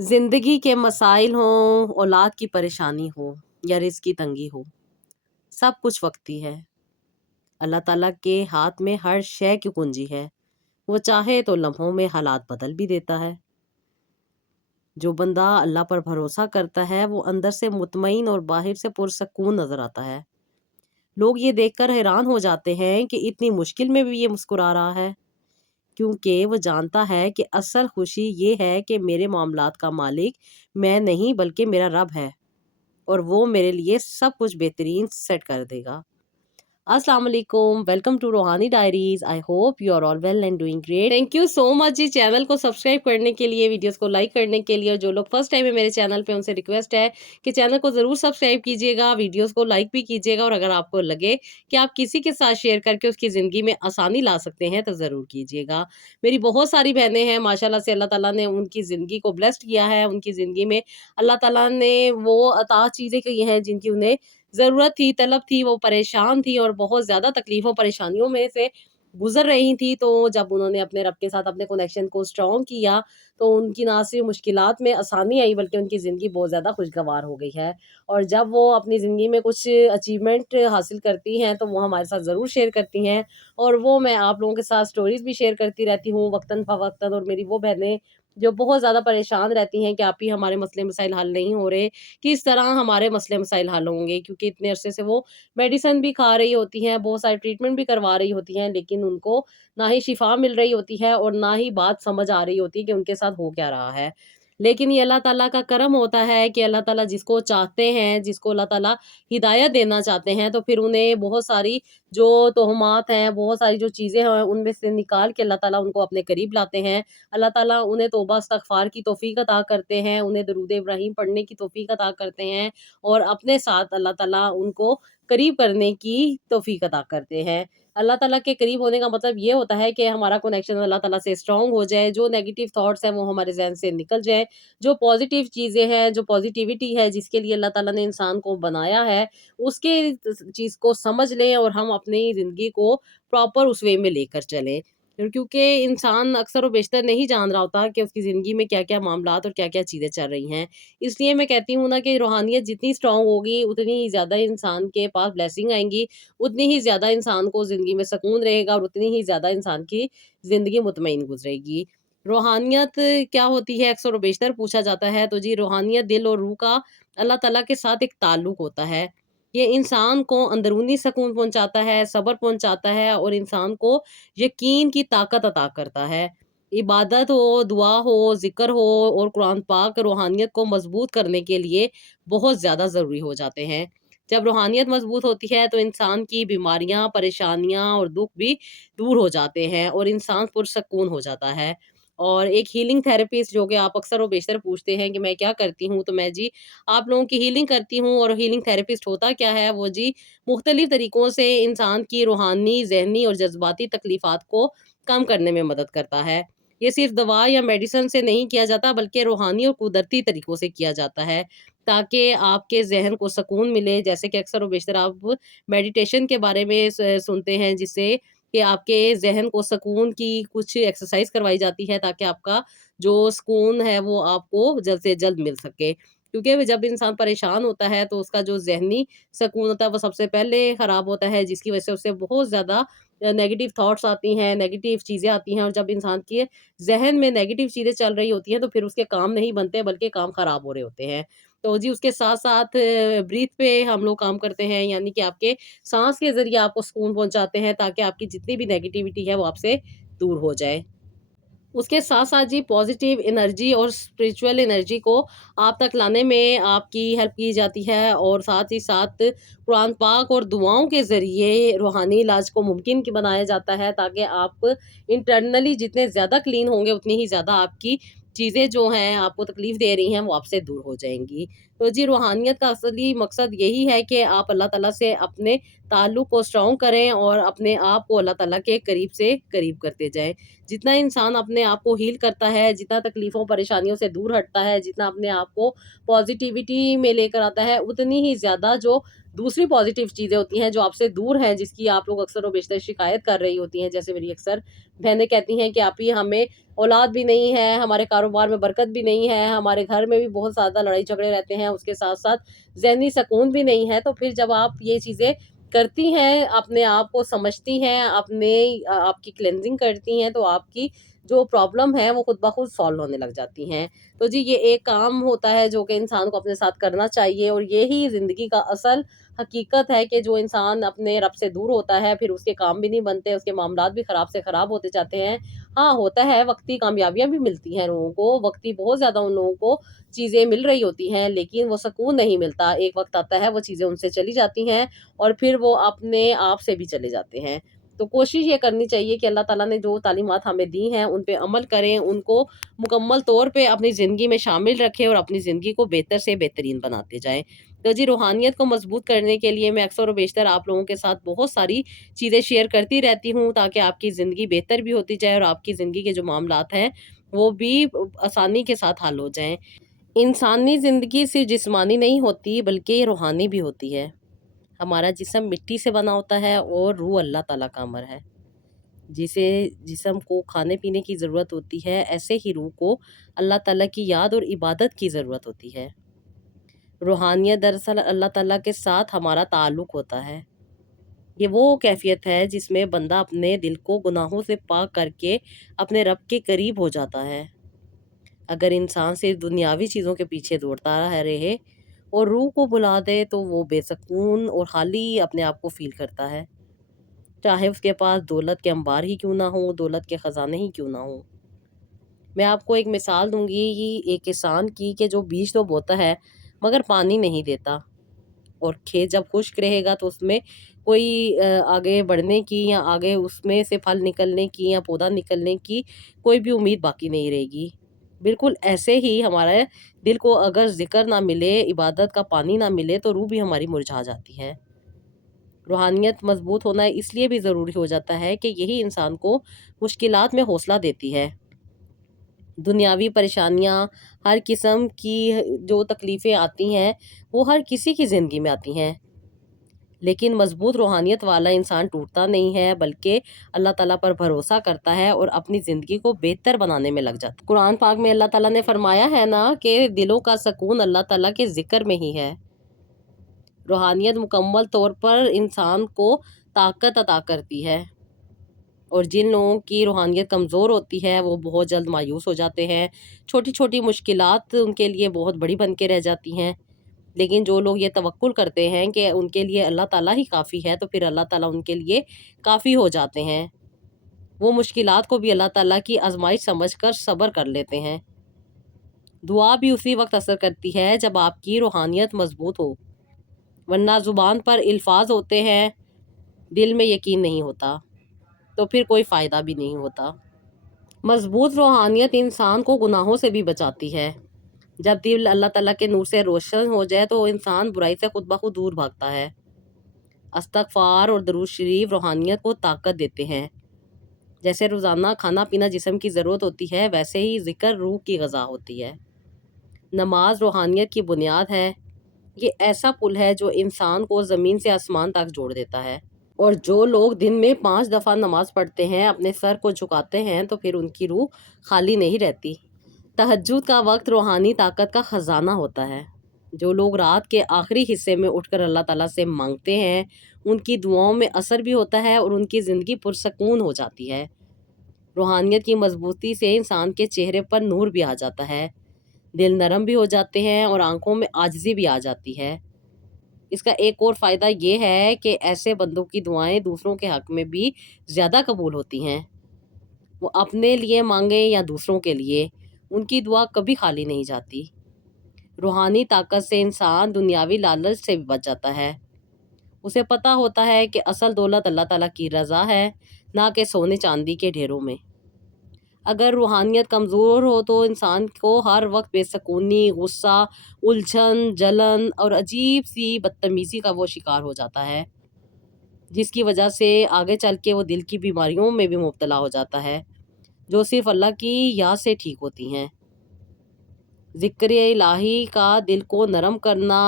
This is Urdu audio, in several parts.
زندگی کے مسائل ہوں، اولاد کی پریشانی ہو یا رزق کی تنگی ہو، سب کچھ وقتی ہے۔ اللہ تعالیٰ کے ہاتھ میں ہر شے کی کنجی ہے۔ وہ چاہے تو لمحوں میں حالات بدل بھی دیتا ہے۔ جو بندہ اللہ پر بھروسہ کرتا ہے وہ اندر سے مطمئن اور باہر سے پرسکون نظر آتا ہے۔ لوگ یہ دیکھ کر حیران ہو جاتے ہیں کہ اتنی مشکل میں بھی یہ مسکرا رہا ہے، کیونکہ وہ جانتا ہے کہ اصل خوشی یہ ہے کہ میرے معاملات کا مالک میں نہیں بلکہ میرا رب ہے، اور وہ میرے لیے سب کچھ بہترین سیٹ کر دے گا۔ السلام علیکم، welcome to Ruhani diaries. I hope you are all well and doing great. Thank you so much جی، چینل کو سبسکرائب کرنے کے لیے، ویڈیوز کو لائک کرنے کے لیے، اور جو لوگ فرسٹ ٹائم ہے میرے چینل پہ ان سے ریکویسٹ ہے کہ چینل کو ضرور سبسکرائب کیجیے گا، ویڈیوز کو لائک بھی کیجیے گا، اور اگر آپ کو لگے کہ آپ کسی کے ساتھ شیئر کر کے اس کی زندگی میں آسانی لا سکتے ہیں تو ضرور کیجیے گا۔ میری بہت ساری بہنیں ہیں ماشاءاللہ سے، اللہ تعالیٰ نے ان کی زندگی کو بلیسڈ کیا ہے، ان کی زندگی میں اللہ تعالیٰ نے وہ عطا چیزیں کی ہیں جن کی انہیں ضرورت تھی، طلب تھی، وہ پریشان تھی اور بہت زیادہ تکلیفوں پریشانیوں میں سے گزر رہی تھی۔ تو جب انہوں نے اپنے رب کے ساتھ اپنے کنیکشن کو اسٹرانگ کیا تو ان کی نہ صرف مشکلات میں آسانی آئی بلکہ ان کی زندگی بہت زیادہ خوشگوار ہو گئی ہے۔ اور جب وہ اپنی زندگی میں کچھ اچیومنٹ حاصل کرتی ہیں تو وہ ہمارے ساتھ ضرور شیئر کرتی ہیں، اور وہ میں آپ لوگوں کے ساتھ سٹوریز بھی شیئر کرتی رہتی ہوں وقتاً فوقتاً۔ اور میری وہ بہنیں جو بہت زیادہ پریشان رہتی ہیں کہ آپ ہی ہمارے مسئلے مسائل حل نہیں ہو رہے، کس طرح ہمارے مسئلے مسائل حل ہوں گے، کیونکہ اتنے عرصے سے وہ میڈیسن بھی کھا رہی ہوتی ہیں، بہت سارے ٹریٹمنٹ بھی کروا رہی ہوتی ہیں، لیکن ان کو نہ ہی شفا مل رہی ہوتی ہے اور نہ ہی بات سمجھ آ رہی ہوتی کہ ان کے ساتھ ہو کیا رہا ہے۔ لیکن یہ اللہ تعالیٰ کا کرم ہوتا ہے کہ اللہ تعالیٰ جس کو چاہتے ہیں، جس کو اللہ تعالیٰ ہدایت دینا چاہتے ہیں، تو پھر انہیں بہت ساری جو توہمات ہیں، بہت ساری جو چیزیں ہیں ان میں سے نکال کے اللہ تعالیٰ ان کو اپنے قریب لاتے ہیں۔ اللہ تعالیٰ انہیں توبہ استغفار کی توفیق عطا کرتے ہیں، انہیں درود ابراہیم پڑھنے کی توفیق عطا کرتے ہیں، اور اپنے ساتھ اللہ تعالیٰ ان کو قریب کرنے کی توفیق عطا کرتے ہیں۔ اللہ تعالیٰ کے قریب ہونے کا مطلب یہ ہوتا ہے کہ ہمارا کنیکشن اللہ تعالیٰ سے اسٹرانگ ہو جائے، جو نیگیٹو تھاٹس ہیں وہ ہمارے ذہن سے نکل جائیں، جو پازیٹیو چیزیں ہیں، جو پازیٹیوٹی ہے جس کے لیے اللہ تعالیٰ نے انسان کو بنایا ہے، اس کے چیز کو سمجھ لیں اور ہم اپنی زندگی کو پراپر اس وے میں لے کر چلیں۔ کیونکہ انسان اکثر و بیشتر نہیں جان رہا ہوتا کہ اس کی زندگی میں کیا کیا معاملات اور کیا کیا چیزیں چل رہی ہیں۔ اس لیے میں کہتی ہوں نا کہ روحانیت جتنی اسٹرانگ ہوگی اتنی ہی زیادہ انسان کے پاس بلیسنگ آئیں گی، اتنی ہی زیادہ انسان کو زندگی میں سکون رہے گا، اور اتنی ہی زیادہ انسان کی زندگی مطمئن گزرے گی۔ روحانیت کیا ہوتی ہے اکثر و بیشتر پوچھا جاتا ہے، تو جی روحانیت دل اور روح کا اللہ تعالیٰ کے ساتھ ایک تعلق ہوتا ہے۔ یہ انسان کو اندرونی سکون پہنچاتا ہے، صبر پہنچاتا ہے، اور انسان کو یقین کی طاقت عطا کرتا ہے۔ عبادت ہو، دعا ہو، ذکر ہو اور قرآن پاک روحانیت کو مضبوط کرنے کے لیے بہت زیادہ ضروری ہو جاتے ہیں۔ جب روحانیت مضبوط ہوتی ہے تو انسان کی بیماریاں، پریشانیاں اور دکھ بھی دور ہو جاتے ہیں اور انسان پرسکون ہو جاتا ہے۔ اور ایک ہیلنگ تھراپسٹ، جو کہ آپ اکثر و بیشتر پوچھتے ہیں کہ میں کیا کرتی ہوں، تو میں جی آپ لوگوں کی ہیلنگ کرتی ہوں۔ اور ہیلنگ تھراپسٹ ہوتا کیا ہے؟ وہ جی مختلف طریقوں سے انسان کی روحانی، ذہنی اور جذباتی تکلیفات کو کم کرنے میں مدد کرتا ہے۔ یہ صرف دوا یا میڈیسن سے نہیں کیا جاتا بلکہ روحانی اور قدرتی طریقوں سے کیا جاتا ہے، تاکہ آپ کے ذہن کو سکون ملے۔ جیسے کہ اکثر و بیشتر آپ میڈیٹیشن کے بارے میں سنتے ہیں، جس سے کہ آپ کے ذہن کو سکون کی کچھ ایکسرسائز کروائی جاتی ہے تاکہ آپ کا جو سکون ہے وہ آپ کو جلد سے جلد مل سکے۔ کیونکہ جب انسان پریشان ہوتا ہے تو اس کا جو ذہنی سکون ہوتا ہے وہ سب سے پہلے خراب ہوتا ہے، جس کی وجہ سے اسے بہت زیادہ نیگیٹو تھاٹس آتی ہیں، نیگیٹو چیزیں آتی ہیں، اور جب انسان کے ذہن میں نیگیٹو چیزیں چل رہی ہوتی ہیں تو پھر اس کے کام نہیں بنتے بلکہ کام خراب ہو رہے ہوتے ہیں۔ تو جی اس کے ساتھ ساتھ بریتھ پہ ہم لوگ کام کرتے ہیں، یعنی کہ آپ کے سانس کے ذریعے آپ کو سکون پہنچاتے ہیں تاکہ آپ کی جتنی بھی نیگیٹیوٹی ہے وہ آپ سے دور ہو جائے۔ اس کے ساتھ ساتھ جی پازیٹیو انرجی اور اسپریچول انرجی کو آپ تک لانے میں آپ کی ہیلپ کی جاتی ہے، اور ساتھ ہی ساتھ قرآن پاک اور دعاؤں کے ذریعے روحانی علاج کو ممکن بنایا جاتا ہے، تاکہ آپ انٹرنلی جتنے زیادہ کلین ہوں گے اتنی ہی زیادہ آپ کی چیزیں جو ہیں آپ کو تکلیف دے رہی ہیں وہ آپ سے دور ہو جائیں گی۔ تو جی روحانیت کا اصلی مقصد یہی ہے کہ آپ اللہ تعالیٰ سے اپنے تعلق کو اسٹرانگ کریں اور اپنے آپ کو اللہ تعالیٰ کے قریب سے قریب کرتے جائیں۔ جتنا انسان اپنے آپ کو ہیل کرتا ہے، جتنا تکلیفوں پریشانیوں سے دور ہٹتا ہے، جتنا اپنے آپ کو پازیٹیوٹی میں لے کر آتا ہے، اتنی ہی زیادہ جو دوسری پازیٹیو چیزیں ہوتی ہیں جو آپ سے دور ہیں، جس کی آپ لوگ اکثر و بیشتر شکایت کر رہی ہوتی ہیں، جیسے میری اکثر بہنیں کہتی ہیں کہ آپ ہی ہمیں اولاد بھی نہیں ہے، ہمارے کاروبار میں برکت بھی نہیں ہے، ہمارے گھر میں بھی بہت زیادہ لڑائی جھگڑے رہتے ہیں، اس کے ساتھ ساتھ ذہنی سکون بھی نہیں ہے۔ تو پھر جب آپ یہ چیزیں کرتی ہیں، اپنے آپ کو سمجھتی ہیں، آپ کی کلینزنگ کرتی ہیں، تو آپ کی جو پرابلم ہے وہ خود بخود سالو ہونے لگ جاتی ہیں۔ تو جی یہ ایک کام ہوتا ہے جو کہ انسان کو اپنے ساتھ کرنا چاہیے، اور یہی زندگی کا اصل حقیقت ہے کہ جو انسان اپنے رب سے دور ہوتا ہے پھر اس کے کام بھی نہیں بنتے، اس کے معاملات بھی خراب سے خراب ہوتے جاتے ہیں۔ ہاں ہوتا ہے، وقتی کامیابیاں بھی ملتی ہیں لوگوں کو، وقتی بہت زیادہ ان لوگوں کو چیزیں مل رہی ہوتی ہیں، لیکن وہ سکون نہیں ملتا۔ ایک وقت آتا ہے وہ چیزیں ان سے چلی جاتی ہیں اور پھر وہ اپنے آپ سے بھی چلے جاتے ہیں۔ تو کوشش یہ کرنی چاہیے کہ اللہ تعالیٰ نے جو تعلیمات ہمیں دی ہیں ان پہ عمل کریں، ان کو مکمل طور پہ اپنی زندگی میں شامل رکھیں اور اپنی زندگی کو بہتر سے بہترین بناتے جائیں۔ تو جی روحانیت کو مضبوط کرنے کے لیے میں اکثر و بیشتر آپ لوگوں کے ساتھ بہت ساری چیزیں شیئر کرتی رہتی ہوں، تاکہ آپ کی زندگی بہتر بھی ہوتی جائے اور آپ کی زندگی کے جو معاملات ہیں وہ بھی آسانی کے ساتھ حل ہو جائیں۔ انسانی زندگی صرف جسمانی نہیں ہوتی بلکہ یہ روحانی بھی ہوتی ہے۔ ہمارا جسم مٹی سے بنا ہوتا ہے اور روح اللہ تعالیٰ کا امر ہے۔ جسے جسم کو کھانے پینے کی ضرورت ہوتی ہے، ایسے ہی روح کو اللہ تعالیٰ کی یاد اور عبادت کی ضرورت ہوتی ہے۔ روحانیت دراصل اللہ تعالیٰ کے ساتھ ہمارا تعلق ہوتا ہے۔ یہ وہ کیفیت ہے جس میں بندہ اپنے دل کو گناہوں سے پاک کر کے اپنے رب کے قریب ہو جاتا ہے۔ اگر انسان صرف دنیاوی چیزوں کے پیچھے دوڑتا رہے اور روح کو بلا دے تو وہ بے سکون اور خالی اپنے آپ کو فیل کرتا ہے، چاہے اس کے پاس دولت کے انبار ہی کیوں نہ ہو، دولت کے خزانے ہی کیوں نہ ہو۔ میں آپ کو ایک مثال دوں گی ایک کسان کی کہ جو بیج تو بوتا ہے مگر پانی نہیں دیتا، اور کھیت جب خشک رہے گا تو اس میں کوئی آگے بڑھنے کی یا آگے اس میں سے پھل نکلنے کی یا پودا نکلنے کی کوئی بھی امید باقی نہیں رہے گی۔ بالکل ایسے ہی ہمارے دل کو اگر ذکر نہ ملے، عبادت کا پانی نہ ملے تو روح بھی ہماری مرجھا جاتی ہے۔ روحانیت مضبوط ہونا اس لیے بھی ضروری ہو جاتا ہے کہ یہی انسان کو مشکلات میں حوصلہ دیتی ہے۔ دنیاوی پریشانیاں، ہر قسم کی جو تکلیفیں آتی ہیں وہ ہر کسی کی زندگی میں آتی ہیں، لیکن مضبوط روحانیت والا انسان ٹوٹتا نہیں ہے بلکہ اللہ تعالیٰ پر بھروسہ کرتا ہے اور اپنی زندگی کو بہتر بنانے میں لگ جاتا ہے۔ قرآن پاک میں اللہ تعالیٰ نے فرمایا ہے نا کہ دلوں کا سکون اللہ تعالیٰ کے ذکر میں ہی ہے۔ روحانیت مکمل طور پر انسان کو طاقت عطا کرتی ہے، اور جن لوگوں کی روحانیت کمزور ہوتی ہے وہ بہت جلد مایوس ہو جاتے ہیں، چھوٹی چھوٹی مشکلات ان کے لیے بہت بڑی بن کے رہ جاتی ہیں۔ لیکن جو لوگ یہ توکل کرتے ہیں کہ ان کے لیے اللہ تعالیٰ ہی کافی ہے، تو پھر اللہ تعالیٰ ان کے لیے کافی ہو جاتے ہیں۔ وہ مشکلات کو بھی اللہ تعالیٰ کی آزمائش سمجھ کر صبر کر لیتے ہیں۔ دعا بھی اسی وقت اثر کرتی ہے جب آپ کی روحانیت مضبوط ہو، ورنہ زبان پر الفاظ ہوتے ہیں، دل میں یقین نہیں ہوتا، تو پھر کوئی فائدہ بھی نہیں ہوتا۔ مضبوط روحانیت انسان کو گناہوں سے بھی بچاتی ہے۔ جب دل اللہ تعالیٰ کے نور سے روشن ہو جائے تو انسان برائی سے خود بخود دور بھاگتا ہے۔ استغفار اور درود شریف روحانیت کو طاقت دیتے ہیں۔ جیسے روزانہ کھانا پینا جسم کی ضرورت ہوتی ہے، ویسے ہی ذکر روح کی غذا ہوتی ہے۔ نماز روحانیت کی بنیاد ہے۔ یہ ایسا پل ہے جو انسان کو زمین سے آسمان تک جوڑ دیتا ہے، اور جو لوگ دن میں 5 دفعہ نماز پڑھتے ہیں، اپنے سر کو جھکاتے ہیں، تو پھر ان کی روح خالی نہیں رہتی۔ تہجد کا وقت روحانی طاقت کا خزانہ ہوتا ہے۔ جو لوگ رات کے آخری حصے میں اٹھ کر اللہ تعالیٰ سے مانگتے ہیں، ان کی دعاؤں میں اثر بھی ہوتا ہے اور ان کی زندگی پرسکون ہو جاتی ہے۔ روحانیت کی مضبوطی سے انسان کے چہرے پر نور بھی آ جاتا ہے، دل نرم بھی ہو جاتے ہیں اور آنکھوں میں عاجزی بھی آ جاتی ہے۔ اس کا ایک اور فائدہ یہ ہے کہ ایسے بندوں کی دعائیں دوسروں کے حق میں بھی زیادہ قبول ہوتی ہیں۔ وہ اپنے لیے مانگیں یا دوسروں کے لیے، ان کی دعا کبھی خالی نہیں جاتی۔ روحانی طاقت سے انسان دنیاوی لالچ سے بھی بچ جاتا ہے۔ اسے پتہ ہوتا ہے کہ اصل دولت اللہ تعالیٰ کی رضا ہے، نہ کہ سونے چاندی کے ڈھیروں میں۔ اگر روحانیت کمزور ہو تو انسان کو ہر وقت بے سکونی، غصہ، الجھن، جلن اور عجیب سی بدتمیزی کا وہ شکار ہو جاتا ہے، جس کی وجہ سے آگے چل کے وہ دل کی بیماریوں میں بھی مبتلا ہو جاتا ہے۔ جو صرف اللہ کی یاد سے ٹھیک ہوتی ہیں۔ ذکر الہی کا دل کو نرم کرنا،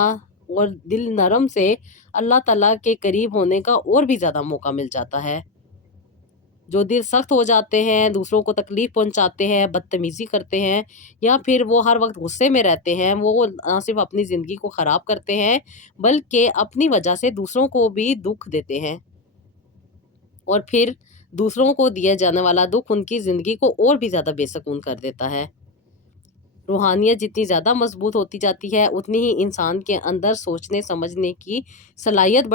اور دل نرم سے اللہ تعالیٰ کے قریب ہونے کا اور بھی زیادہ موقع مل جاتا ہے۔ جو دل سخت ہو جاتے ہیں، دوسروں کو تکلیف پہنچاتے ہیں، بدتمیزی کرتے ہیں، یا پھر وہ ہر وقت غصے میں رہتے ہیں، وہ نہ صرف اپنی زندگی کو خراب کرتے ہیں بلکہ اپنی وجہ سے دوسروں کو بھی دکھ دیتے ہیں، اور پھر دوسروں کو دیا جانے والا دکھ ان کی زندگی کو اور بھی زیادہ بے سکون کر دیتا ہے۔ روحانیت جتنی زیادہ مضبوط ہوتی جاتی ہے، اتنی ہی انسان کے اندر سوچنے سمجھنے کی صلاحیت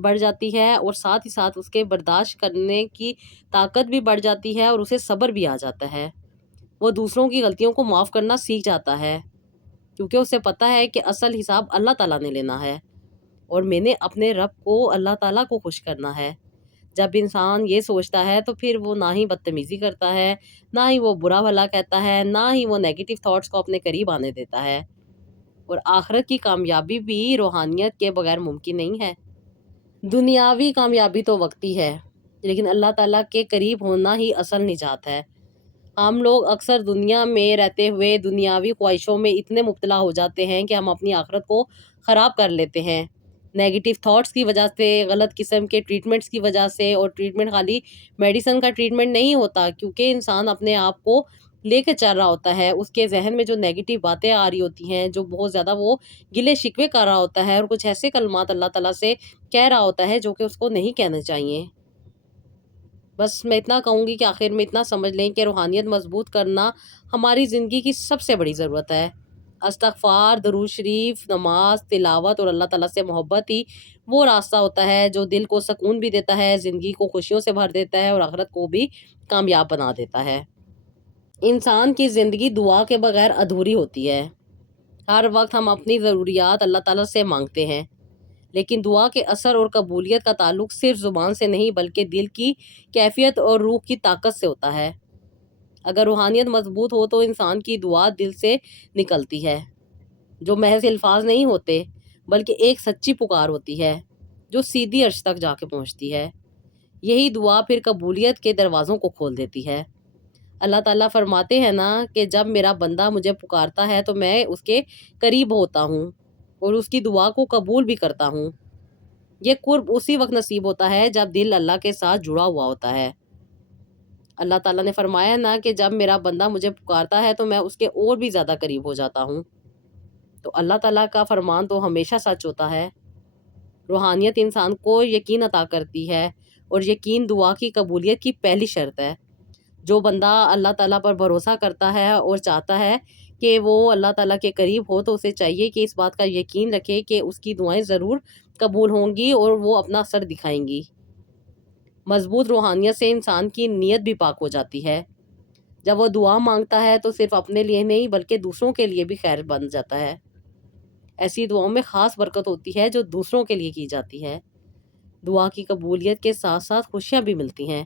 بڑھ جاتی ہے، اور ساتھ ہی ساتھ اس کے برداشت کرنے کی طاقت بھی بڑھ جاتی ہے، اور اسے صبر بھی آ جاتا ہے۔ وہ دوسروں کی غلطیوں کو معاف کرنا سیکھ جاتا ہے، کیونکہ اسے پتہ ہے کہ اصل حساب اللہ تعالیٰ نے لینا ہے، اور میں نے اپنے رب کو، اللہ تعالیٰ کو خوش کرنا ہے۔ جب انسان یہ سوچتا ہے تو پھر وہ نہ ہی بدتمیزی کرتا ہے، نہ ہی وہ برا بھلا کہتا ہے، نہ ہی وہ نیگیٹو تھاٹس کو اپنے قریب آنے دیتا ہے، اور آخرت کی کامیابی بھی روحانیت کے بغیر ممکن نہیں ہے۔ دنیاوی کامیابی تو وقتی ہے، لیکن اللہ تعالیٰ کے قریب ہونا ہی اصل نجات ہے۔ ہم لوگ اکثر دنیا میں رہتے ہوئے دنیاوی خواہشوں میں اتنے مبتلا ہو جاتے ہیں کہ ہم اپنی آخرت کو خراب کر لیتے ہیں، نیگیٹو تھاٹس کی وجہ سے، غلط قسم کے ٹریٹمنٹس کی وجہ سے۔ اور ٹریٹمنٹ خالی میڈیسن کا ٹریٹمنٹ نہیں ہوتا، کیونکہ انسان اپنے آپ کو لے کے چل رہا ہوتا ہے، اس کے ذہن میں جو نیگیٹو باتیں آ رہی ہوتی ہیں، جو بہت زیادہ وہ گلے شکوے کر رہا ہوتا ہے، اور کچھ ایسے کلمات اللہ تعالیٰ سے کہہ رہا ہوتا ہے جو کہ اس کو نہیں کہنے چاہیے۔ بس میں اتنا کہوں گی کہ آخر میں اتنا سمجھ لیں کہ روحانیت مضبوط کرنا ہماری زندگی کی سب سے بڑی ضرورت ہے۔ استغفار، درود شریف، نماز، تلاوت اور اللہ تعالیٰ سے محبت ہی وہ راستہ ہوتا ہے جو دل کو سکون بھی دیتا ہے، زندگی کو خوشیوں سے بھر دیتا ہے، اور آخرت کو بھی کامیاب بنا دیتا ہے۔ انسان کی زندگی دعا کے بغیر ادھوری ہوتی ہے۔ ہر وقت ہم اپنی ضروریات اللہ تعالیٰ سے مانگتے ہیں، لیکن دعا کے اثر اور قبولیت کا تعلق صرف زبان سے نہیں بلکہ دل کی کیفیت اور روح کی طاقت سے ہوتا ہے۔ اگر روحانیت مضبوط ہو تو انسان کی دعا دل سے نکلتی ہے، جو محض الفاظ نہیں ہوتے بلکہ ایک سچی پکار ہوتی ہے جو سیدھی عرش تک جا کے پہنچتی ہے۔ یہی دعا پھر قبولیت کے دروازوں کو کھول دیتی ہے۔ اللہ تعالیٰ فرماتے ہیں نا کہ جب میرا بندہ مجھے پکارتا ہے تو میں اس کے قریب ہوتا ہوں اور اس کی دعا کو قبول بھی کرتا ہوں۔ یہ قرب اسی وقت نصیب ہوتا ہے جب دل اللہ کے ساتھ جڑا ہوا ہوتا ہے۔ اللہ تعالیٰ نے فرمایا نا کہ جب میرا بندہ مجھے پکارتا ہے تو میں اس کے اور بھی زیادہ قریب ہو جاتا ہوں۔ تو اللہ تعالیٰ کا فرمان تو ہمیشہ سچ ہوتا ہے۔ روحانیت انسان کو یقین عطا کرتی ہے، اور یقین دعا کی قبولیت کی پہلی شرط ہے۔ جو بندہ اللہ تعالیٰ پر بھروسہ کرتا ہے اور چاہتا ہے کہ وہ اللہ تعالیٰ کے قریب ہو، تو اسے چاہیے کہ اس بات کا یقین رکھے کہ اس کی دعائیں ضرور قبول ہوں گی اور وہ اپنا اثر دکھائیں گی۔ مضبوط روحانیت سے انسان کی نیت بھی پاک ہو جاتی ہے۔ جب وہ دعا مانگتا ہے تو صرف اپنے لیے نہیں بلکہ دوسروں کے لیے بھی خیر بن جاتا ہے۔ ایسی دعاؤں میں خاص برکت ہوتی ہے جو دوسروں کے لیے کی جاتی ہے۔ دعا کی قبولیت کے ساتھ ساتھ خوشیاں بھی ملتی ہیں،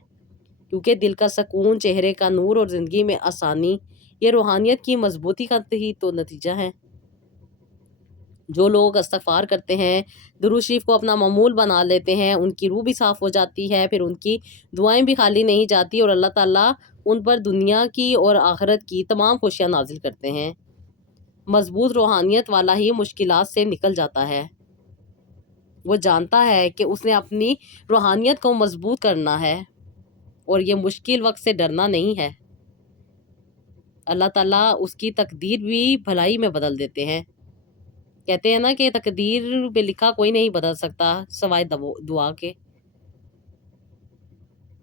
کیونکہ دل کا سکون، چہرے کا نور اور زندگی میں آسانی، یہ روحانیت کی مضبوطی کا ہی تو نتیجہ ہے۔ جو لوگ استغفار کرتے ہیں، درود شریف کو اپنا معمول بنا لیتے ہیں، ان کی روح بھی صاف ہو جاتی ہے، پھر ان کی دعائیں بھی خالی نہیں جاتی، اور اللہ تعالیٰ ان پر دنیا کی اور آخرت کی تمام خوشیاں نازل کرتے ہیں۔ مضبوط روحانیت والا ہی مشکلات سے نکل جاتا ہے۔ وہ جانتا ہے کہ اس نے اپنی روحانیت کو مضبوط کرنا ہے، اور یہ مشکل وقت سے ڈرنا نہیں ہے۔ اللہ تعالیٰ اس کی تقدیر بھی بھلائی میں بدل دیتے ہیں۔ کہتے ہیں نا کہ تقدیر پہ لکھا کوئی نہیں بدل سکتا سوائے دعا کے،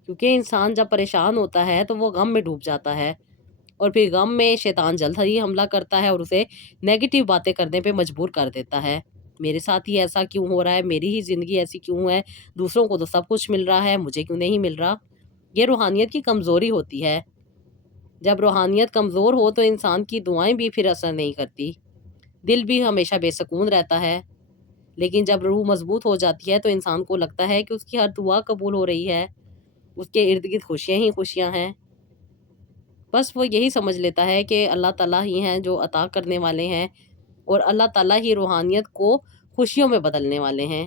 کیونکہ انسان جب پریشان ہوتا ہے تو وہ غم میں ڈوب جاتا ہے، اور پھر غم میں شیطان جلد ہی حملہ کرتا ہے اور اسے نیگیٹو باتیں کرنے پہ مجبور کر دیتا ہے۔ میرے ساتھ ہی ایسا کیوں ہو رہا ہے، میری ہی زندگی ایسی کیوں ہے، دوسروں کو تو سب کچھ مل رہا ہے، مجھے کیوں نہیں مل رہا۔ یہ روحانیت کی کمزوری ہوتی ہے۔ جب روحانیت کمزور ہو تو انسان کی دعائیں بھی پھر اثر نہیں کرتی، دل بھی ہمیشہ بے سکون رہتا ہے۔ لیکن جب روح مضبوط ہو جاتی ہے تو انسان کو لگتا ہے کہ اس کی ہر دعا قبول ہو رہی ہے، اس کے ارد گرد خوشیاں ہی خوشیاں ہیں۔ بس وہ یہی سمجھ لیتا ہے کہ اللہ تعالیٰ ہی ہیں جو عطا کرنے والے ہیں، اور اللہ تعالیٰ ہی روحانیت کو خوشیوں میں بدلنے والے ہیں،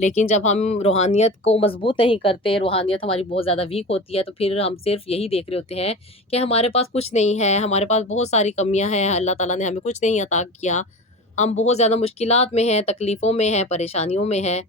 لیکن جب ہم روحانیت کو مضبوط نہیں کرتے، روحانیت ہماری بہت زیادہ ویک ہوتی ہے، تو پھر ہم صرف یہی دیکھ رہے ہوتے ہیں کہ ہمارے پاس کچھ نہیں ہے، ہمارے پاس بہت ساری کمیاں ہیں، اللہ تعالیٰ نے ہمیں کچھ نہیں عطا کیا، ہم بہت زیادہ مشکلات میں ہیں، تکلیفوں میں ہیں، پریشانیوں میں ہیں،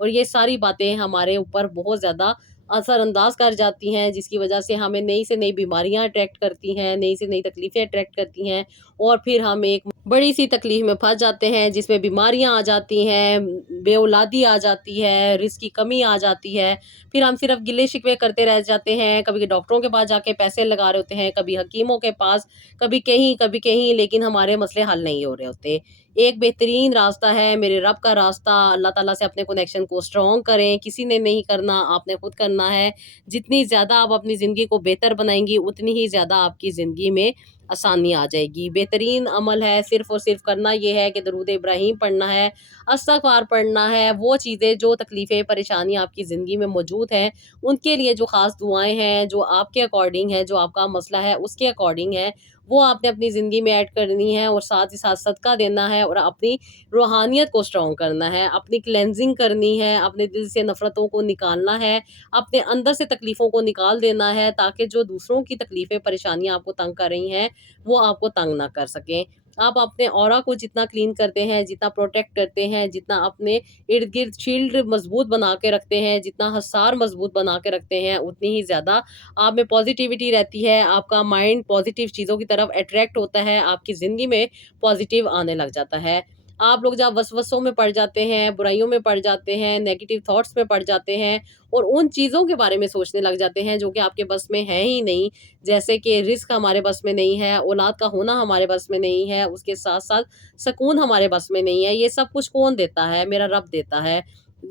اور یہ ساری باتیں ہمارے اوپر بہت زیادہ اثر انداز کر جاتی ہیں، جس کی وجہ سے ہمیں نئی سے نئی بیماریاں اٹریکٹ کرتی ہیں، نئی سے نئی تکلیفیں اٹریکٹ کرتی ہیں، اور پھر ہم ایک بڑی سی تکلیف میں پھنس جاتے ہیں، جس میں بیماریاں آ جاتی ہیں، بے اولادی آ جاتی ہے، رزق کی کمی آ جاتی ہے، پھر ہم صرف گلے شکوے کرتے رہ جاتے ہیں، کبھی ڈاکٹروں کے پاس جا کے پیسے لگا رہے ہوتے ہیں، کبھی حکیموں کے پاس، کبھی کہیں، لیکن ہمارے مسئلے حل نہیں ہو رہے ہوتے۔ ایک بہترین راستہ ہے میرے رب کا راستہ، اللہ تعالیٰ سے اپنے کنیکشن کو اسٹرانگ کریں، کسی نے نہیں کرنا، آپ نے خود کرنا ہے۔ جتنی زیادہ آپ اپنی زندگی کو بہتر بنائیں گی، اتنی ہی زیادہ آپ کی زندگی میں آسانی آ جائے گی۔ بہترین عمل ہے، صرف اور صرف کرنا یہ ہے کہ درود ابراہیم پڑھنا ہے، استغفار پڑھنا ہے، وہ چیزیں جو تکلیفیں پریشانیاں آپ کی زندگی میں موجود ہیں ان کے لیے جو خاص دعائیں ہیں، جو آپ کے اکارڈنگ ہے، جو آپ کا مسئلہ ہے اس کے اکارڈنگ ہے، وہ آپ نے اپنی زندگی میں ایڈ کرنی ہے، اور ساتھ ہی ساتھ صدقہ دینا ہے، اور اپنی روحانیت کو اسٹرانگ کرنا ہے، اپنی کلینزنگ کرنی ہے، اپنے دل سے نفرتوں کو نکالنا ہے، اپنے اندر سے تکلیفوں کو نکال دینا ہے، تاکہ جو دوسروں کی تکلیفیں پریشانیاں آپ کو تنگ کر رہی ہیں وہ آپ کو تنگ نہ کر سکیں۔ آپ اپنے اورا کو جتنا کلین کرتے ہیں، جتنا پروٹیکٹ کرتے ہیں، جتنا اپنے ارد گرد شیلڈ مضبوط بنا کے رکھتے ہیں، جتنا حصار مضبوط بنا کے رکھتے ہیں، اتنی ہی زیادہ آپ میں پازیٹیوٹی رہتی ہے، آپ کا مائنڈ پازیٹیو چیزوں کی طرف اٹریکٹ ہوتا ہے، آپ کی زندگی میں پازیٹیو آنے لگ جاتا ہے۔ آپ لوگ جب وسوسوں میں پڑ جاتے ہیں، برائیوں میں پڑ جاتے ہیں، نیگیٹو تھاٹس میں پڑ جاتے ہیں، اور ان چیزوں کے بارے میں سوچنے لگ جاتے ہیں جو کہ آپ کے بس میں ہے ہی نہیں، جیسے کہ رزق ہمارے بس میں نہیں ہے، اولاد کا ہونا ہمارے بس میں نہیں ہے، اس کے ساتھ ساتھ سکون ہمارے بس میں نہیں ہے، یہ سب کچھ کون دیتا ہے؟ میرا رب دیتا ہے۔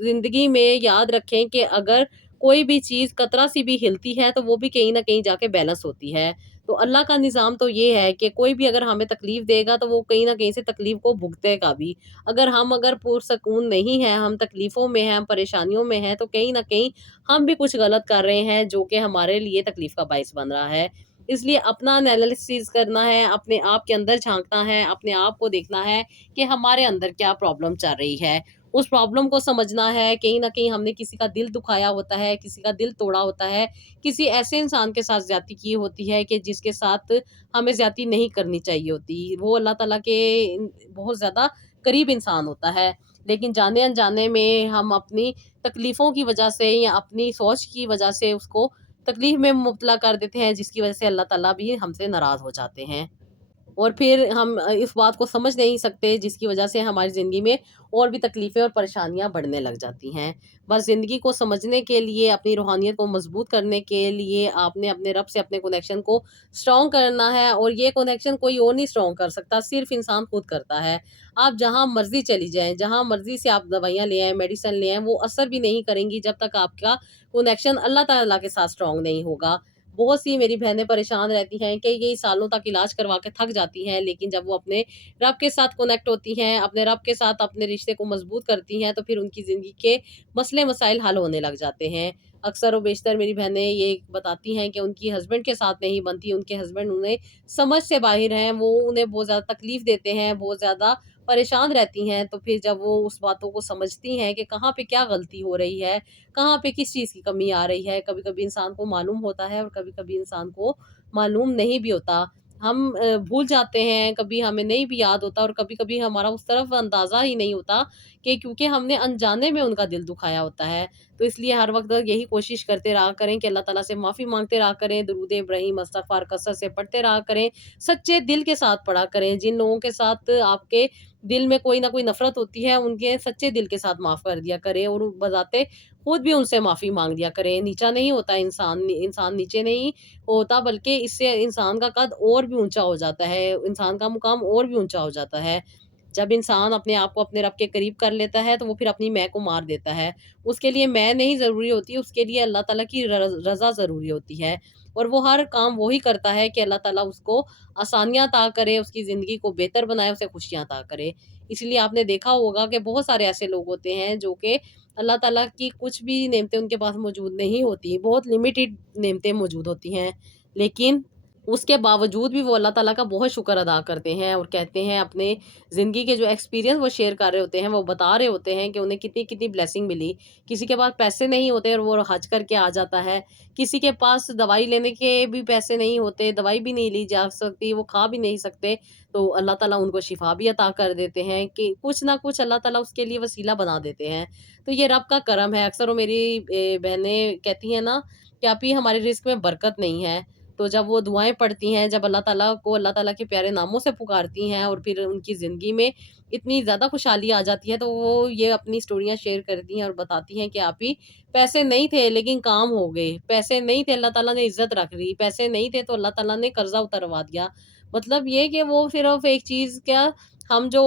زندگی میں یاد رکھیں کہ اگر کوئی بھی چیز قطرہ سی بھی ہلتی ہے تو وہ بھی کہیں نہ کہیں جا کے بیلنس ہوتی ہے۔ تو اللہ کا نظام تو یہ ہے کہ کوئی بھی اگر ہمیں تکلیف دے گا تو وہ کہیں نہ کہیں سے تکلیف کو بھگتے گا بھی۔ اگر پرسکون نہیں ہے، ہم تکلیفوں میں ہیں، ہم پریشانیوں میں ہیں، تو کہیں نہ کہیں ہم بھی کچھ غلط کر رہے ہیں جو کہ ہمارے لیے تکلیف کا باعث بن رہا ہے۔ اس لیے اپنا انالیسس کرنا ہے، اپنے آپ کے اندر جھانکنا ہے، اپنے آپ کو دیکھنا ہے کہ ہمارے اندر کیا پرابلم چل رہی ہے، اس پرابلم کو سمجھنا ہے۔ کہیں نہ کہیں ہم نے کسی کا دل دکھایا ہوتا ہے، کسی کا دل توڑا ہوتا ہے، کسی ایسے انسان کے ساتھ زیادتی کی ہوتی ہے کہ جس کے ساتھ ہمیں زیادتی نہیں کرنی چاہیے ہوتی، وہ اللہ تعالیٰ کے بہت زیادہ قریب انسان ہوتا ہے، لیکن جانے انجانے میں ہم اپنی تکلیفوں کی وجہ سے یا اپنی سوچ کی وجہ سے اس کو تکلیف میں مبتلا کر دیتے ہیں، جس کی وجہ سے اللہ تعالیٰ بھی ہم سے ناراض ہو جاتے ہیں، اور پھر ہم اس بات کو سمجھ نہیں سکتے، جس کی وجہ سے ہماری زندگی میں اور بھی تکلیفیں اور پریشانیاں بڑھنے لگ جاتی ہیں۔ بس زندگی کو سمجھنے کے لیے، اپنی روحانیت کو مضبوط کرنے کے لیے آپ نے اپنے رب سے اپنے کنیکشن کو اسٹرانگ کرنا ہے، اور یہ کنیکشن کوئی اور نہیں اسٹرانگ کر سکتا، صرف انسان خود کرتا ہے۔ آپ جہاں مرضی چلی جائیں، جہاں مرضی سے آپ دوائیاں لے آئیں، میڈیسن لے آئیں، وہ اثر بھی نہیں کریں گی جب تک آپ کا کنیکشن اللہ تعالیٰ کے ساتھ اسٹرانگ نہیں ہوگا۔ بہت سی میری بہنیں پریشان رہتی ہیں کہ یہ سالوں تک علاج کروا کے تھک جاتی ہیں، لیکن جب وہ اپنے رب کے ساتھ کنیکٹ ہوتی ہیں، اپنے رب کے ساتھ اپنے رشتے کو مضبوط کرتی ہیں، تو پھر ان کی زندگی کے مسئلے مسائل حل ہونے لگ جاتے ہیں۔ اکثر و بیشتر میری بہنیں یہ بتاتی ہیں کہ ان کی ہسبینڈ کے ساتھ نہیں بنتی، ان کے ہسبینڈ انہیں سمجھ سے باہر ہیں، وہ انہیں بہت زیادہ تکلیف دیتے ہیں، بہت زیادہ پریشان رہتی ہیں، تو پھر جب وہ اس باتوں کو سمجھتی ہیں کہ کہاں پہ کیا غلطی ہو رہی ہے، کہاں پہ کس چیز کی کمی آ رہی ہے، کبھی کبھی انسان کو معلوم ہوتا ہے اور کبھی کبھی انسان کو معلوم نہیں بھی ہوتا۔ ہم بھول جاتے ہیں، کبھی ہمیں نہیں بھی یاد ہوتا، اور کبھی کبھی ہمارا اس طرف اندازہ ہی نہیں ہوتا کہ کیونکہ ہم نے انجانے میں ان کا دل دکھایا ہوتا ہے۔ تو اس لیے ہر وقت یہی کوشش کرتے رہا کریں کہ اللہ تعالیٰ سے معافی مانگتے رہا کریں، درود ابراہیم استغفار کثرت سے پڑھتے رہا کریں، سچے دل کے ساتھ پڑھا کریں۔ جن لوگوں کے ساتھ آپ کے دل میں کوئی نہ کوئی نفرت ہوتی ہے، ان کے سچے دل کے ساتھ معاف کر دیا کریں، اور بذاتے خود بھی ان سے معافی مانگ دیا کریں۔ نیچا نہیں ہوتا انسان، انسان نیچے نہیں ہوتا، بلکہ اس سے انسان کا قد اور بھی اونچا ہو جاتا ہے، انسان کا مقام اور بھی اونچا ہو جاتا ہے۔ جب انسان اپنے آپ کو اپنے رب کے قریب کر لیتا ہے تو وہ پھر اپنی میں کو مار دیتا ہے، اس کے لیے میں نہیں ضروری ہوتی، اس کے لیے اللہ تعالیٰ کی رضا ضروری ہوتی ہے، اور وہ ہر کام وہی کرتا ہے کہ اللہ تعالیٰ اس کو آسانیاں عطا کرے، اس کی زندگی کو بہتر بنائے، اسے خوشیاں عطا کرے۔ اس لیے آپ نے دیکھا ہوگا کہ بہت سارے ایسے لوگ ہوتے ہیں جو کہ اللہ تعالیٰ کی کچھ بھی نعمتیں ان کے پاس موجود نہیں ہوتی، بہت لمیٹڈ نعمتیں موجود ہوتی ہیں، لیکن اس کے باوجود بھی وہ اللہ تعالیٰ کا بہت شکر ادا کرتے ہیں اور کہتے ہیں، اپنے زندگی کے جو ایکسپیرینس وہ شیئر کر رہے ہوتے ہیں، وہ بتا رہے ہوتے ہیں کہ انہیں کتنی کتنی بلیسنگ ملی. کسی کے پاس پیسے نہیں ہوتے اور وہ حج کر کے آ جاتا ہے. کسی کے پاس دوائی لینے کے بھی پیسے نہیں ہوتے، دوائی بھی نہیں لی جا سکتی، وہ کھا بھی نہیں سکتے، تو اللہ تعالیٰ ان کو شفا بھی عطا کر دیتے ہیں کہ کچھ نہ کچھ اللہ تعالیٰ اس کے لیے وسیلہ بنا دیتے ہیں. تو یہ رب کا کرم ہے. اکثر وہ میری بہنیں کہتی ہیں نا کہ آپ ہی ہمارے رزق میں برکت نہیں ہے. تو جب وہ دعائیں پڑھتی ہیں، جب اللہ تعالیٰ کو اللہ تعالیٰ کے پیارے ناموں سے پکارتی ہیں اور پھر ان کی زندگی میں اتنی زیادہ خوشحالی آ جاتی ہے، تو وہ یہ اپنی سٹوریاں شیئر کرتی ہیں اور بتاتی ہیں کہ آپ ہی پیسے نہیں تھے لیکن کام ہو گئے، پیسے نہیں تھے اللہ تعالیٰ نے عزت رکھ دی، پیسے نہیں تھے تو اللہ تعالیٰ نے قرضہ اتروا دیا. مطلب یہ کہ وہ صرف ایک چیز کیا، ہم جو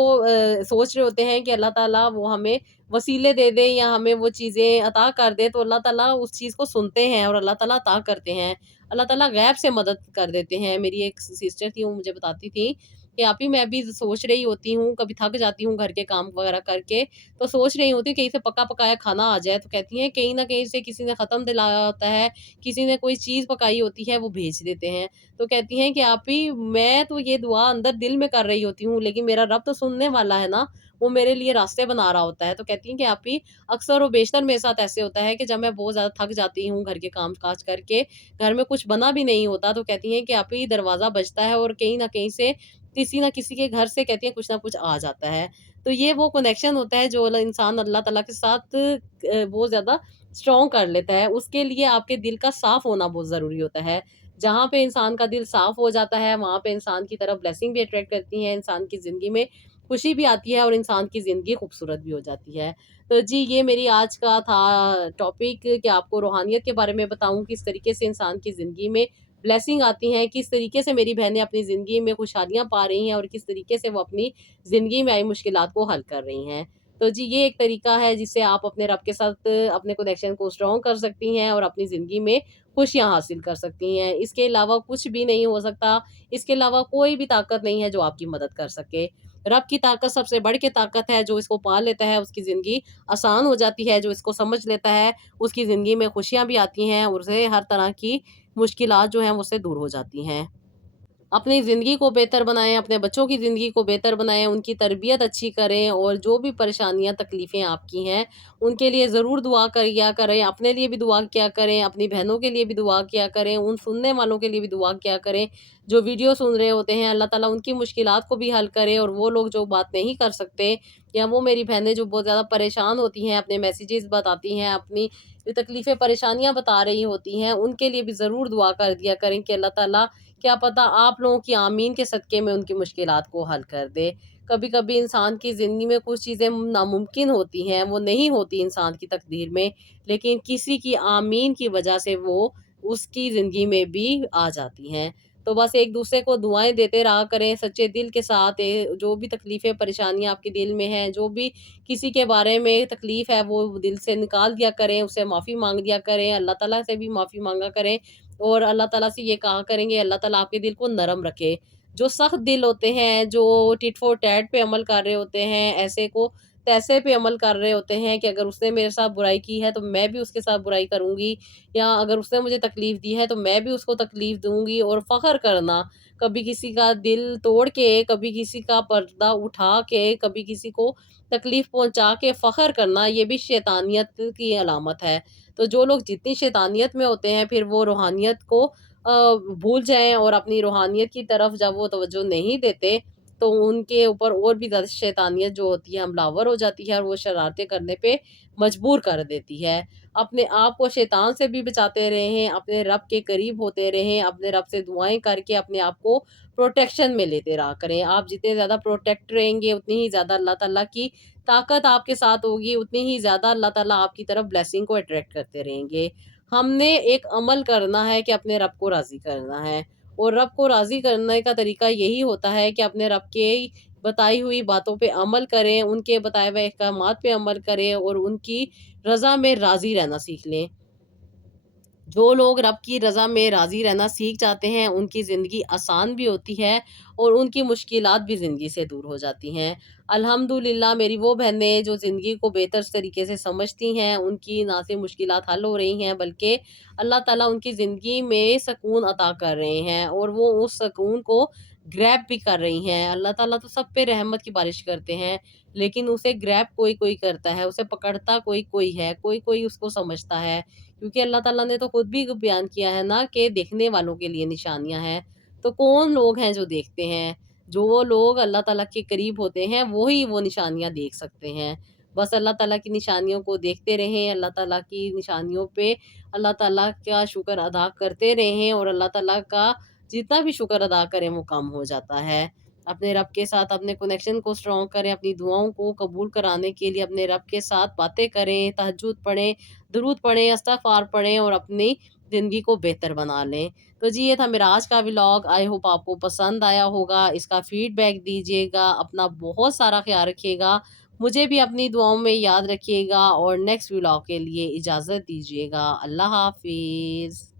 سوچ رہے ہوتے ہیں کہ اللہ تعالیٰ وہ ہمیں وسیلے دے دے یا ہمیں وہ چیزیں عطا کر دے، تو اللہ تعالیٰ اس چیز کو سنتے ہیں اور اللہ تعالیٰ عطا کرتے ہیں. اللہ تعالیٰ غیب سے مدد کر دیتے ہیں. میری ایک سسٹر تھی، وہ مجھے بتاتی تھی کہ آپ ہی میں بھی سوچ رہی ہوتی ہوں، کبھی تھک جاتی ہوں گھر کے کام وغیرہ کر کے، تو سوچ رہی ہوتی ہوں کہیں سے پکا پکایا کھانا آ جائے، تو کہتی ہیں کہیں نہ کہیں سے کسی نے ختم دلایا ہوتا ہے، کسی نے کوئی چیز پکائی ہوتی ہے، وہ بھیج دیتے ہیں. تو کہتی ہیں کہ آپ ہی میں تو یہ دعا اندر دل میں کر رہی ہوتی ہوں، لیکن میرا رب تو سننے والا ہے نا، وہ میرے لیے راستے بنا رہا ہوتا ہے. تو کہتی ہیں کہ آپ ہی اکثر و بیشتر میرے ساتھ ایسے ہوتا ہے کہ جب میں بہت زیادہ تھک جاتی ہوں گھر کے کام کاج کر کے، گھر میں کچھ بنا بھی نہیں ہوتا، تو کہتی ہیں کہ آپ ہی دروازہ بجتا ہے اور کہیں نہ کہیں سے کسی نہ کسی کے گھر سے کہتی ہیں کچھ نہ کچھ آ جاتا ہے. تو یہ وہ کنیکشن ہوتا ہے جو انسان اللہ تعالیٰ کے ساتھ بہت زیادہ اسٹرانگ کر لیتا ہے. اس کے لیے آپ کے دل کا صاف ہونا بہت ضروری ہوتا ہے. جہاں پہ انسان کا دل صاف ہو جاتا ہے، وہاں پہ انسان کی طرف بلیسنگ بھی اٹریکٹ کرتی ہیں، انسان کی زندگی میں خوشی بھی آتی ہے اور انسان کی زندگی خوبصورت بھی ہو جاتی ہے. تو جی، یہ میری آج کا تھا ٹاپک کہ آپ کو روحانیت کے بارے میں بتاؤں، کس طریقے سے انسان کی زندگی میں بلیسنگ آتی ہیں، کس طریقے سے میری بہنیں اپنی زندگی میں خوشحالیاں پا رہی ہیں اور کس طریقے سے وہ اپنی زندگی میں آئی مشکلات کو حل کر رہی ہیں. تو جی، یہ ایک طریقہ ہے جس سے آپ اپنے رب کے ساتھ اپنے کنیکشن کو اسٹرانگ کر سکتی ہیں اور اپنی زندگی میں خوشیاں حاصل کر سکتی ہیں. اس کے علاوہ کچھ بھی نہیں ہو سکتا، اس کے علاوہ کوئی بھی طاقت نہیں ہے جو آپ کی مدد کر سکے. رب کی طاقت سب سے بڑھ کے طاقت ہے. جو اس کو پا لیتا ہے اس کی زندگی آسان ہو جاتی ہے، جو اس کو سمجھ لیتا ہے اس کی زندگی میں خوشیاں بھی آتی ہیں اور اسے ہر طرح کی مشکلات جو ہیں وہ اس سے دور ہو جاتی ہیں. اپنی زندگی کو بہتر بنائیں، اپنے بچوں کی زندگی کو بہتر بنائیں، ان کی تربیت اچھی کریں اور جو بھی پریشانیاں تکلیفیں آپ کی ہیں ان کے لیے ضرور دعا کیا کریں. اپنے لیے بھی دعا کیا کریں، اپنی بہنوں کے لیے بھی دعا کیا کریں، ان سننے والوں کے لیے بھی دعا کیا کریں جو ویڈیو سن رہے ہوتے ہیں. اللہ تعالیٰ ان کی مشکلات کو بھی حل کرے، اور وہ لوگ جو بات نہیں کر سکتے یا وہ میری بہنیں جو بہت زیادہ پریشان ہوتی ہیں، اپنے میسیجز بتاتی ہیں، اپنی تکلیفیں پریشانیاں بتا رہی ہوتی ہیں، ان کے لیے بھی ضرور دعا کر دیا کریں کہ اللہ تعالیٰ کیا پتہ آپ لوگوں کی آمین کے صدقے میں ان کی مشکلات کو حل کر دے. کبھی کبھی انسان کی زندگی میں کچھ چیزیں ناممکن ہوتی ہیں، وہ نہیں ہوتی انسان کی تقدیر میں، لیکن کسی کی آمین کی وجہ سے وہ اس کی زندگی میں بھی آ جاتی ہیں. تو بس ایک دوسرے کو دعائیں دیتے رہا کریں سچے دل کے ساتھ. جو بھی تکلیفیں پریشانیاں آپ کے دل میں ہیں، جو بھی کسی کے بارے میں تکلیف ہے، وہ دل سے نکال دیا کریں، اس سے معافی مانگ دیا کریں، اللہ تعالیٰ سے بھی معافی مانگا کریں اور اللہ تعالیٰ سے یہ کہا کریں گے اللہ تعالیٰ آپ کے دل کو نرم رکھے. جو سخت دل ہوتے ہیں، جو ٹٹ فور ٹیٹ پہ عمل کر رہے ہوتے ہیں، ایسے کو تیسے پہ عمل کر رہے ہوتے ہیں کہ اگر اس نے میرے ساتھ برائی کی ہے تو میں بھی اس کے ساتھ برائی کروں گی، یا اگر اس نے مجھے تکلیف دی ہے تو میں بھی اس کو تکلیف دوں گی. اور فخر کرنا، کبھی کسی کا دل توڑ کے، کبھی کسی کا پردہ اٹھا کے، کبھی کسی کو تکلیف پہنچا کے فخر کرنا، یہ بھی شیطانیت کی علامت ہے. تو جو لوگ جتنی شیطانیت میں ہوتے ہیں پھر وہ روحانیت کو بھول جائیں، اور اپنی روحانیت کی طرف جب وہ توجہ نہیں دیتے تو ان کے اوپر اور بھی زیادہ شیطانیت جو ہوتی ہے حملہ ہو جاتی ہے اور وہ شرارتیں کرنے پہ مجبور کر دیتی ہے. اپنے آپ کو شیطان سے بھی بچاتے رہیں، اپنے رب کے قریب ہوتے رہیں، اپنے رب سے دعائیں کر کے اپنے آپ کو پروٹیکشن میں لیتے رہا کریں. آپ جتنے زیادہ پروٹیکٹ رہیں گے اتنی ہی زیادہ اللہ تعالیٰ کی طاقت آپ کے ساتھ ہوگی، اتنی ہی زیادہ اللہ تعالیٰ آپ کی طرف بلیسنگ کو اٹریکٹ کرتے رہیں گے. ہم نے ایک عمل کرنا ہے کہ اپنے رب کو راضی کرنا ہے، اور رب کو راضی کرنے کا طریقہ یہی ہوتا ہے کہ اپنے رب کے بتائی ہوئی باتوں پہ عمل کریں، ان کے بتائے ہوئے احکامات پہ عمل کریں اور ان کی رضا میں راضی رہنا سیکھ لیں. جو لوگ رب کی رضا میں راضی رہنا سیکھ جاتے ہیں ان کی زندگی آسان بھی ہوتی ہے اور ان کی مشکلات بھی زندگی سے دور ہو جاتی ہیں۔ الحمدللہ میری وہ بہنیں جو زندگی کو بہتر طریقے سے سمجھتی ہیں، ان کی نہ صرف مشکلات حل ہو رہی ہیں بلکہ اللہ تعالیٰ ان کی زندگی میں سکون عطا کر رہے ہیں اور وہ اس سکون کو گریب بھی کر رہی ہیں۔ اللہ تعالیٰ تو سب پہ رحمت کی بارش کرتے ہیں، لیکن اسے گریب کوئی کوئی کرتا ہے، اسے پکڑتا کوئی کوئی ہے، کوئی کوئی اس کو سمجھتا ہے، کیونکہ اللہ تعالیٰ نے تو خود بھی بیان کیا ہے نا کہ دیکھنے والوں کے لیے نشانیاں ہیں۔ تو کون لوگ ہیں جو دیکھتے ہیں؟ جو وہ لوگ اللہ تعالیٰ کے قریب ہوتے ہیں وہی وہ نشانیاں دیکھ سکتے ہیں۔ بس اللہ تعالیٰ کی نشانیوں کو دیکھتے رہیں، اللہ تعالیٰ کی نشانیوں پہ اللہ تعالیٰ کا شکر ادا کرتے رہیں، اور اللہ تعالیٰ کا جتنا بھی شکر ادا کریں وہ کم ہو جاتا ہے۔ اپنے رب کے ساتھ اپنے کنیکشن کو اسٹرانگ کریں، اپنی دعاؤں کو قبول کرانے کے لیے اپنے رب کے ساتھ باتیں کریں، تہجد پڑھیں، درود پڑھیں، استغفار پڑھیں اور اپنی زندگی کو بہتر بنا لیں۔ تو جی یہ تھا میرا آج کا ولاگ، آئی ہوپ آپ کو پسند آیا ہوگا، اس کا فیڈ بیک دیجیے گا، اپنا بہت سارا خیال رکھیے گا، مجھے بھی اپنی دعاؤں میں یاد رکھیے گا، اور نیکسٹ ولاگ کے لیے اجازت دیجیے گا۔ اللہ حافظ۔